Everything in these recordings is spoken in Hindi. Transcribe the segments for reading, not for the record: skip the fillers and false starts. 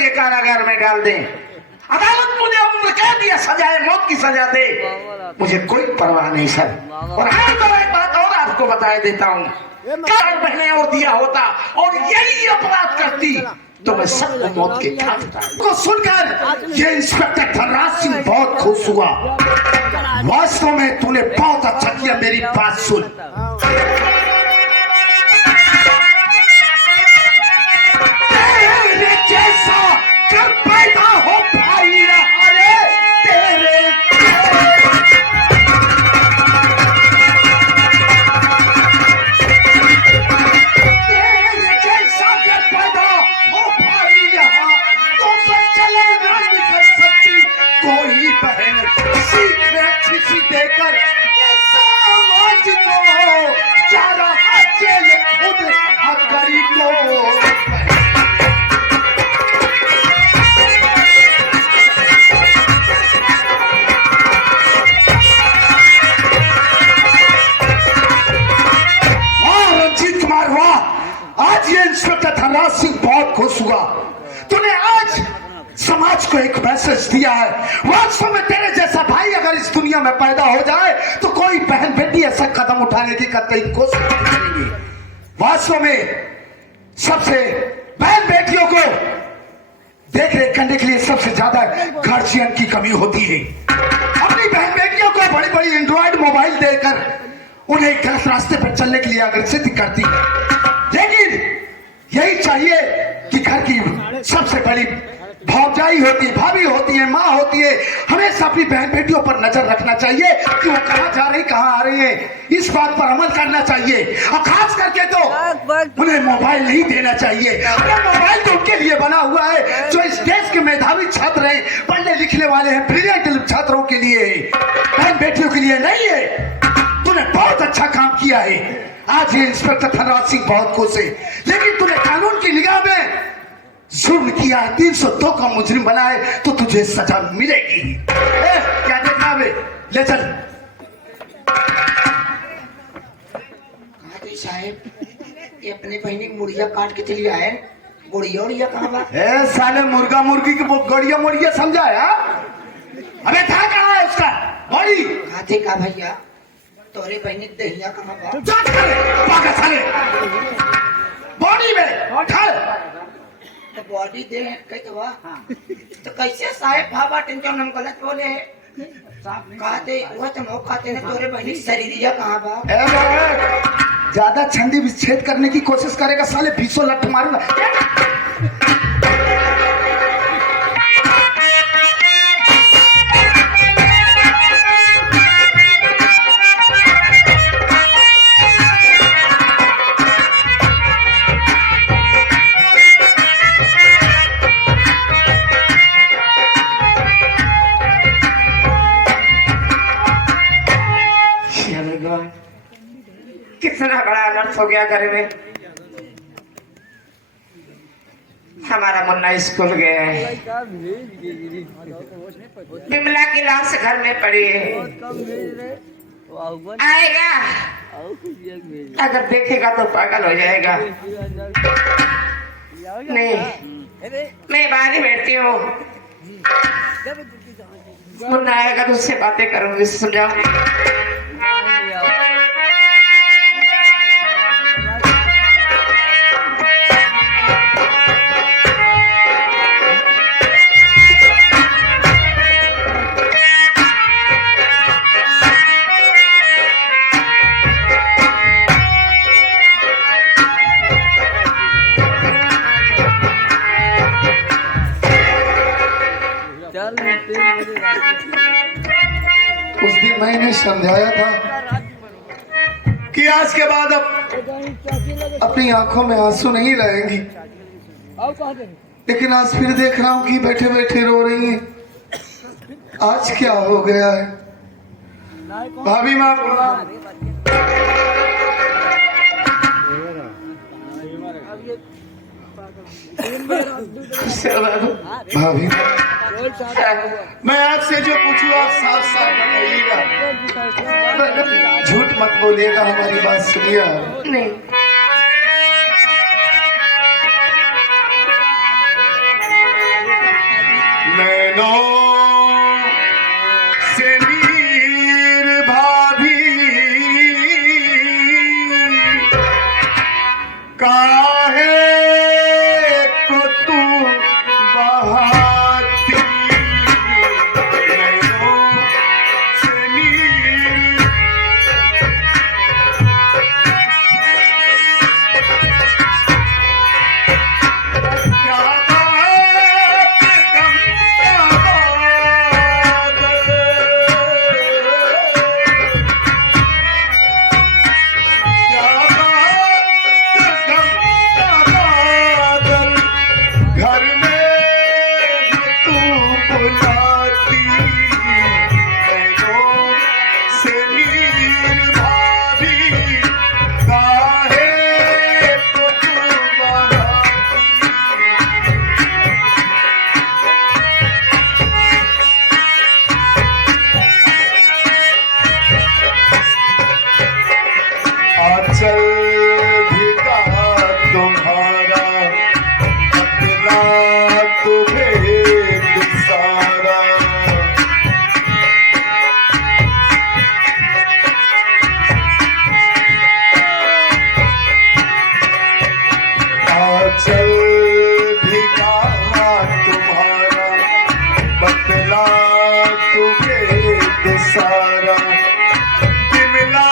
के कारागार में डाल दें, अदालत मुझे उम्र कैद या सजाए मौत की सजा दे, मुझे कोई परवाह नहीं सर। और हाँ तो एक बात और आपको बता देता हूँ, बहने और दिया होता और यही अपराध करती तो मैं सबको मौत के घाट उतार। को सुनकर ये इंस्पेक्टर धनराज सिंह बहुत खुश हुआ। वास्तव में तूने बहुत अच्छा किया, मेरी बात सुन। तेरे जैसा जब पैदा हो भाई हमारे तेरे जैसा जब पैदा हो भाई यहाँ तो चलेगा निकल सकती कोई बहन सीखे खुशी देकर समाज को चारा चले खुद हकरी को। आज ये इंस्पेक्टर धनराज सिंह बहुत खुश हुआ। तूने आज समाज को एक मैसेज दिया है। वास्तव में तेरे जैसा भाई अगर इस दुनिया में पैदा हो जाए तो कोई बहन बेटी ऐसा कदम उठाने की कतई कोशिश नहीं करेंगी। वास्तव में सबसे बहन बेटियों को देख रेख करने के लिए सबसे ज्यादा गार्जियन की कमी होती है। अपनी बहन बेटियों को बड़ी बड़ी एंड्रॉइड मोबाइल देकर उन्हें गलत रास्ते पर चलने के लिए अग्रसित करती है। लेकिन यही चाहिए कि घर की सबसे बड़ी भौजाई होती है, भाभी होती है, माँ होती है, हमेशा अपनी बहन बेटियों पर नजर रखना चाहिए कि वो कहाँ जा रही कहाँ आ रही है। इस बात पर अमल करना चाहिए और खास करके तो उन्हें मोबाइल नहीं देना चाहिए। अगर मोबाइल तो उनके लिए बना हुआ है जो इस देश के मेधावी छात्र हैं, पढ़ने लिखने वाले हैं, ब्रिलियंट छात्रों के लिए है, बहन बेटियों के लिए नहीं है। तूने बहुत अच्छा काम किया है। आज ये इंस्पेक्टर धनराज सिंह बहुत खुश है। लेकिन तूने कानून की निगाह में जुर्म किया है, 302 का मुजरिम बना है तो तुझे सजा मिलेगी। क्या देखना है? ले चल। साहब ये अपने बहनी मुर्गिया काट के चली आए। गुड़िया उड़िया कहाँ बा? साले मुर्गा मुर्गी की गड़िया मुर्गिया समझा है? अबे था कहाँ है उसका बॉडी? खाते का भैया तोरे बहनी दहिया कहाँ बा? बॉडी में तो बॉडी दे कैसे बा? तो कैसे साहेब भावा टेंशन हम गलत बोले कहते वो तो मौका खाते ने तोरे बहनी शरीरिया कहाँ बा? ज्यादा छंदी विच्छेद करने की कोशिश करेगा साले 20 लठ मारूंगा। कितना बड़ा अनर्थ हो गया घर में। हमारा मुन्ना स्कूल गया है, बिमला की लाश घर में पड़ी है। आएगा अगर देखेगा तो पागल हो जाएगा। नहीं मैं बाहर ही बैठती हूँ, मुन्ना आएगा तो उससे बातें करूंगी, समझाऊंगी। उस दिन मैंने समझाया था कि आज के बाद अब अपनी आंखों में आंसू नहीं रहेंगी, लेकिन आज फिर देख रहा हूँ कि बैठे बैठे रो रही हैं। आज क्या हो गया है? भाभी माँ भाभी मैं आपसे जो पूछूं आप साफ साफ बताइएगा, झूठ मत बोलिएगा, हमारी बात सुनिए। नहीं घर में तू बुलाती नैनों से नीर भाभी काहे को तू आंचल भिगा तुम्हारा अपना तुम्हें सारा आंचल भिगा तुम्हारा बतला तुम्हें सारा बिमला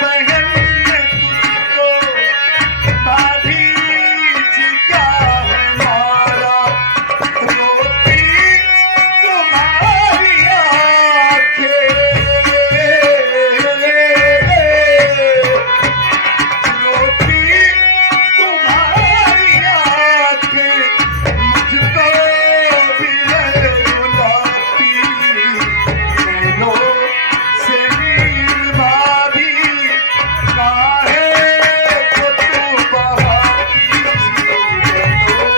बहन ने तुझको भाभी जी क्या है मारा रोती तुम्हारी आंखें रोती तुम्हारी आंखें मुझको भी है रुलाती नैनों से नीर भाभी काहे को तू बहाती नैनों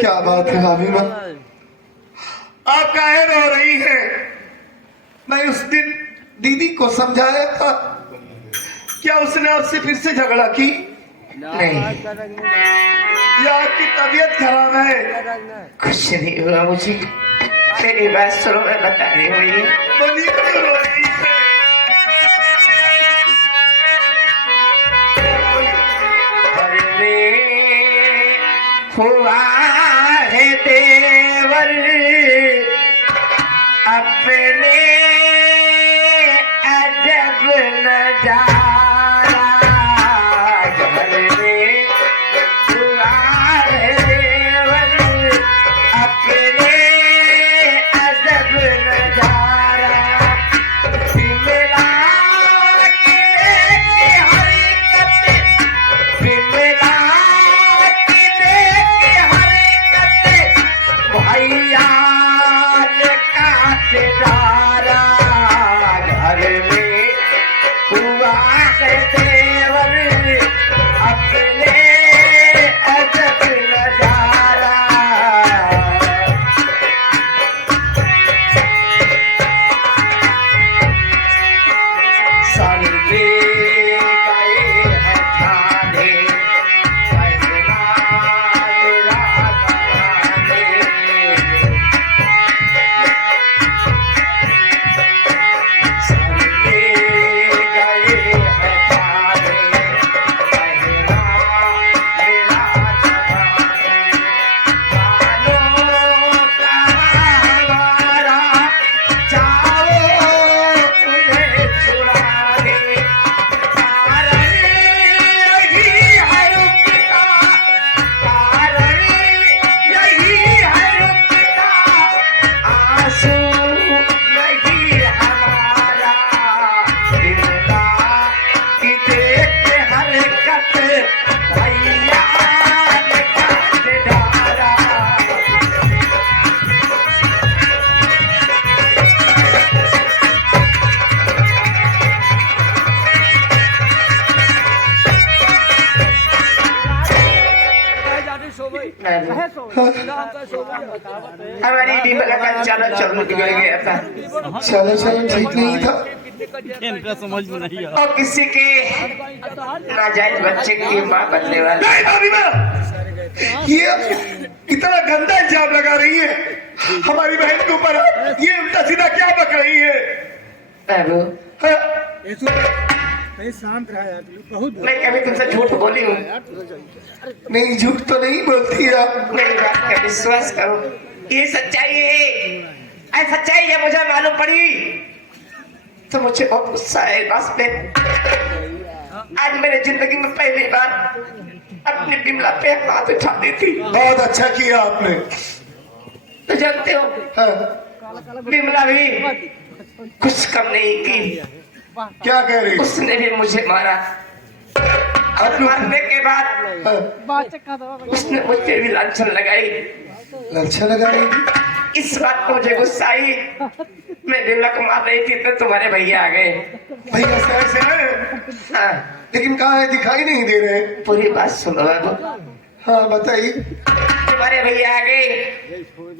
क्या बात है हबीबा, आप काहे रो रही हैं? मैं उस दिन दीदी को समझाया था, क्या उसने आपसे फिर से झगड़ा की? नहीं, या आपकी तबीयत खराब है? कुछ नहीं हुआ मुझे। मेरी बात सुनो, मैं बता रही हूँ ये बोलिए क्यों रो रही है? घर में हुआ है देवर अपने अजब नजारा। घर में हुआ है देवर अपने अजब नजारा। बिमला की हरकत, बिमला की हरकत भैया ने काट डाला। घर में हुआ है देवर अपने अजब नजारा। साल में गए हैं खाने फैसला मेरा कराने। साल में गए हैं खाने फैसला मेरा कराने। कानों का हमारा जाओ तुम्हें छुड़ाने। कारण यही है रुकता, कारण यही है रुकता, आंसू नहीं हमारा। बिमला की देख हरकत भैया ने काट डाला। हमारी बिमला का चलो चलो बिगड़ गया था, चलो चलो ठीक नहीं था, इनका समझ में नहीं आ और किसी के नाजायज बच्चे की माँ बनने वाली। नहीं हबीबा, ये इतना गंदा इल्जाम लगा रही है हमारी बहन के ऊपर। ये उल्टा सीधा क्या बक रही है? बाबू, हाँ? शांत रहा यार, बहुत मैं कभी तुमसे झूठ बोली हूँ? नहीं, झूठ तो नहीं बोलती आप। मेरी बात का विश्वास करो, ये सच्चाई है। ऐ सच्चाई है, मुझे मालूम पड़ी तो मुझे बहुत गुस्सा है बस पे। आज मेरे जिंदगी में पहली बार अपनी बिमला पे हाथ उठा दी थी। बहुत अच्छा किया आपने। तो जानते हो हाँ, विमला भी कुछ कम नहीं की, क्या कह रही? उसने भी मुझे मारा और मारने के बाद हाँ, उसने मुझे भी लांछन लगाई। लक्षण लगा रही थी? इस बात को मुझे गुस्सा आई, मैं विमला को मार रही थी तो तुम्हारे भैया आ गए। भैया से ऐसे है, हाँ, लेकिन कहाँ है, दिखाई नहीं दे रहे। पूरी बात सुनो बाबू। हाँ बताइए। तुम्हारे भैया आ गए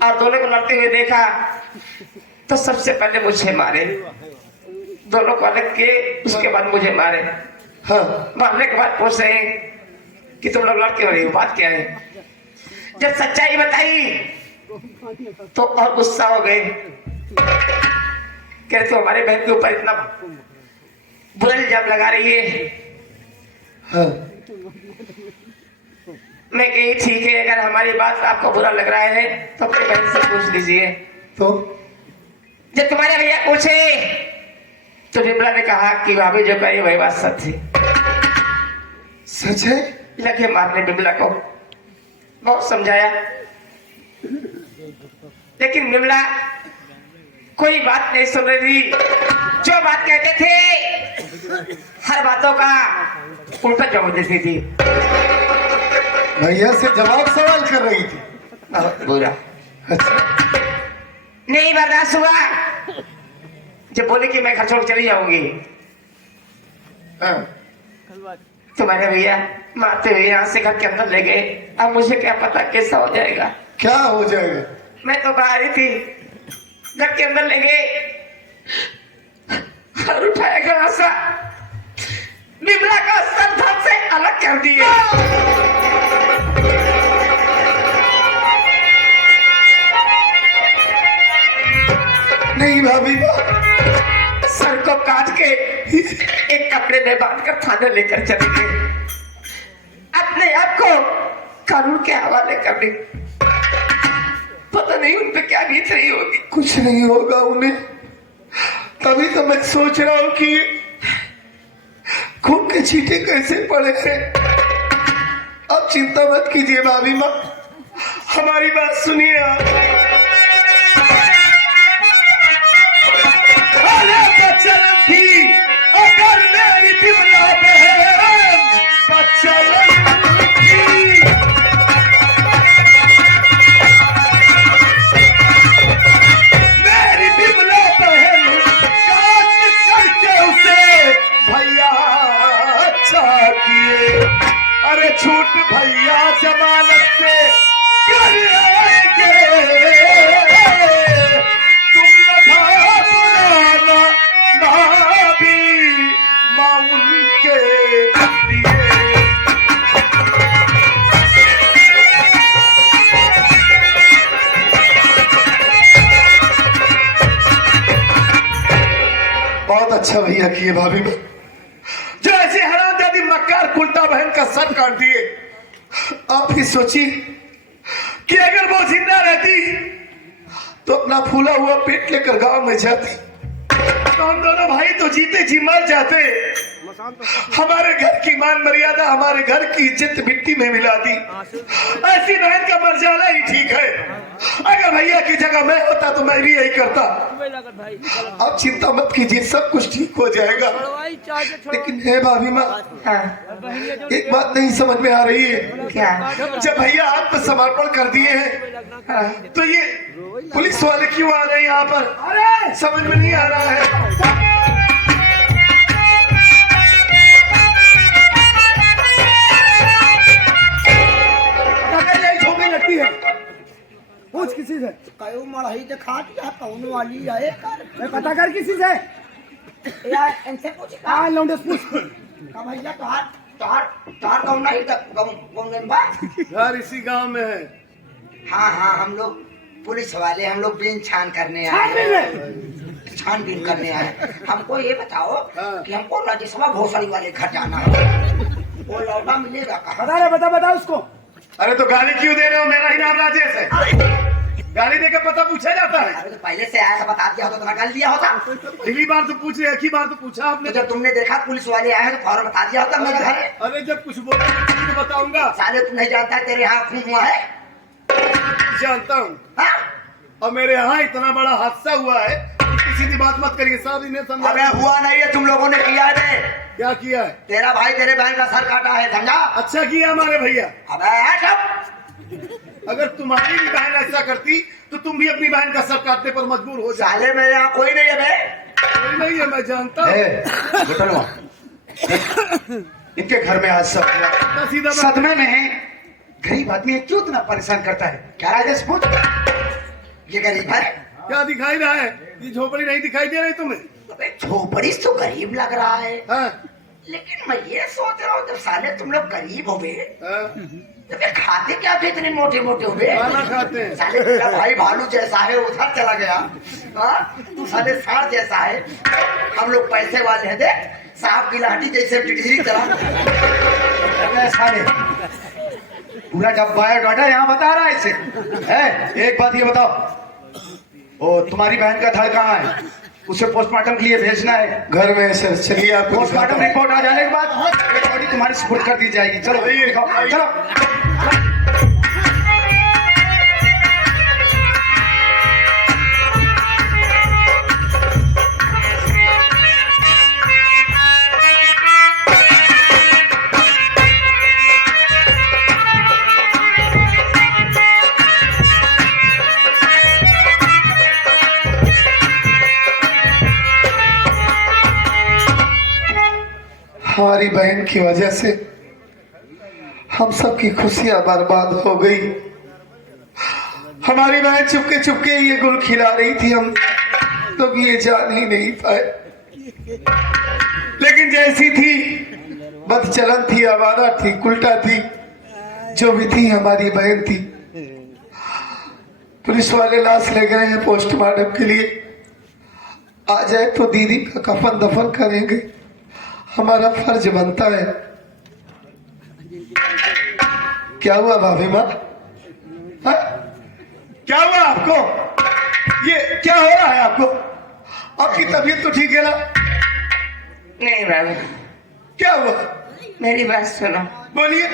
और दोनों को लड़ते हुए देखा तो सबसे पहले मुझे मारे, दोनों को अलग किए, उसके बाद मुझे मारे। हाँ, मारने के बाद पूछ रहे कि तुम लोग लड़के हो रही हो, बात क्या है? जब सच्चाई बताई तो और गुस्सा हो गए, कह रहे तो हमारे बहन के ऊपर इतना बुरा इल्जाम लगा रही है। हाँ, मैं कही ठीक है, अगर हमारी बात आपको बुरा लग रहा है तो अपनी बहन से पूछ लीजिए। तो जब तुम्हारे भैया पूछे तो विमला ने कहा कि भाभी जो कही वही बात सच थी। सच है? लगे मारने विमला को, बहुत समझाया लेकिन विमला कोई बात नहीं सुन रही थी। जो बात कहते थे हर बातों का उल्टा जवाब देती थी। भैया से जवाब सवाल कर रही थी? बहुत बुरा, अच्छा, नहीं बर्दाश्त हुआ जब बोले कि मैं घर छोड़ चली जाऊंगी। हाँ, तुम्हारे भैया मारते हुए यहाँ से घर के अंदर ले गए। अब मुझे क्या पता कैसा हो जाएगा। क्या हो जाएगा? मैं तो बाहर ही थी, घर के अंदर ले गए और उठाया गलासा, विमला का सर धड़ से अलग कर दिए। नहीं भाभी, सर को काट के एक कपड़े में बांधकर थाने लेकर चले गए, अपने आप को कानून के हवाले कर दी। पता नहीं उन पे क्या बीत रही होगी। कुछ नहीं होगा उन्हें, तभी तो मैं सोच रहा हूँ कि खून के छींटे कैसे पड़े हैं। अब चिंता मत कीजिए भाभी माँ, हमारी बात सुनिए आप। अरे बचन थी अगर मेरी विमला बहन, बचन थी। मेरी विमला बहन काट करके उसे भैया अच्छा किए। अरे छूट भैया जमानत से कर आएंगे, तुम न था पुराना ना भी मां उनके लिए। बहुत अच्छा भैया किए भाभी में, जो ऐसे हरामजादी मक्कार कुल्टा बहन का सर काट दिए। आप ही सोचिए कि अगर वो जिंदा रहती तो अपना फूला हुआ पेट लेकर गांव में जाती, तो हम दोनों भाई तो जीते जी मर जाते। हमारे घर की मान मर्यादा, हमारे घर की इज्जत मिट्टी में मिला दी। ऐसी बहन का मर जाना ही ठीक है। अगर भैया की जगह मैं होता तो मैं भी यही करता। अब चिंता मत कीजिए, सब कुछ ठीक हो जाएगा। लेकिन है भाभी माँ, एक बात नहीं समझ में आ रही है। क्या? जब भैया आत्मसमर्पण कर दिए हैं तो ये पुलिस वाले क्यों आ रहे हैं यहाँ पर? अरे समझ में नहीं आ रहा है। लगती है पूछ किसी से, कयो मढ़ई दिखा दिया कौन वाली है मैं पता कर किसी से। यार इनसे पूछ हाँ लौंडे पूछ। का भैया तोहार कौन नहीं कौन गन बा? घर इसी गांव में है। हाँ हाँ, हम लोग पुलिस वाले, हम लोग बीन छान करने आए, छानबीन करने आए। हमको ये बताओ कि हमको राजस्वा भोसड़ी वाले घर जाना है, वो लौटा मिलेगा कहाँ? बता उसको। अरे तो गाली क्यों दे रहे हो? मेरा ही नाम राजेश है। गाली देकर पता पूछा जाता है? अरे तो पहले से आया था, बता दिया होता तो मैं गाली दिया होता। पहली बार तो पूछ रहे, एक ही बार तो पूछा आपने। तो जब तुमने देखा पुलिस वाले आए हैं तो फौरन बता दिया होता मेरे घर। अरे जब कुछ बोला तो बताऊंगा। साले तू नहीं जानता तेरे यहाँ खून हुआ है? जानता हूँ। हाँ? और मेरे यहाँ इतना बड़ा हादसा हुआ है, सीधी बात मत करिए साहब, इन्हें समझा। अबे हुआ नहीं है, तुम लोगों ने किया है। क्या किया है? तेरा भाई तेरे बहन का सर काटा है, समझा? अच्छा किया हमारे भैया। अबे चुप। अगर तुम्हारी भी बहन ऐसा करती तो तुम भी अपनी बहन का सर काटने पर मजबूर हो जाए। साले मेरे यहाँ कोई नहीं है बे। कोई नहीं है, मैं जानता हूँ। इनके घर में हादसा हुआ, सीधा बात। सदमे में है। गरीब आदमी क्यों इतना परेशान करता है? क्या राजेश पूछ? ये गरीब है? क्या दिखाई रहा है? ये झोपड़ी नहीं दिखाई दे रही तुम्हें? अबे झोपड़ी तो गरीब लग रहा है, हाँ? लेकिन मैं ये सोच रहा हूँ जब साले तुम लोग गरीब हो गए हाँ? तो फिर खाते क्या थे इतने मोटे मोटे हो गए? खाना खाते हैं। साले तेरा भाई भालू जैसा है उधर चला गया, हाँ? तू साले सांड जैसा है। हम लोग पैसे वाले हैं, देख सांप की लाठी जैसे टिटरी तरह। साले पूरा जब बायोडाटा यहाँ बता रहा है इसे। एक बात ये बताओ, ओ तुम्हारी बहन का धड़ कहाँ है? उसे पोस्टमार्टम के लिए भेजना है घर में। सर चलिए, आप पोस्टमार्टम रिपोर्ट आ जाने के बाद बॉडी तुम्हारी सपोर्ट कर दी जाएगी। चलो दिखाओ, चलो। हमारी बहन की वजह से हम सब की खुशियां बर्बाद हो गई। हमारी बहन चुपके चुपके ये गुल खिला रही थी, हम तो ये जान ही नहीं पाए। लेकिन जैसी थी, बदचलन थी, आवारा थी, उल्टा थी, जो भी थी हमारी बहन थी। पुलिस वाले लाश ले गए हैं पोस्टमार्टम के लिए। आ जाए तो दीदी का कफन दफन करेंगे, हमारा फर्ज बनता है। क्या हुआ भाभी माँ? क्या हुआ आपको? ये क्या हो रहा है आपको? आपकी तबीयत तो ठीक है ना? नहीं बाबू, क्या हुआ? मेरी बात सुनो। बोलिए।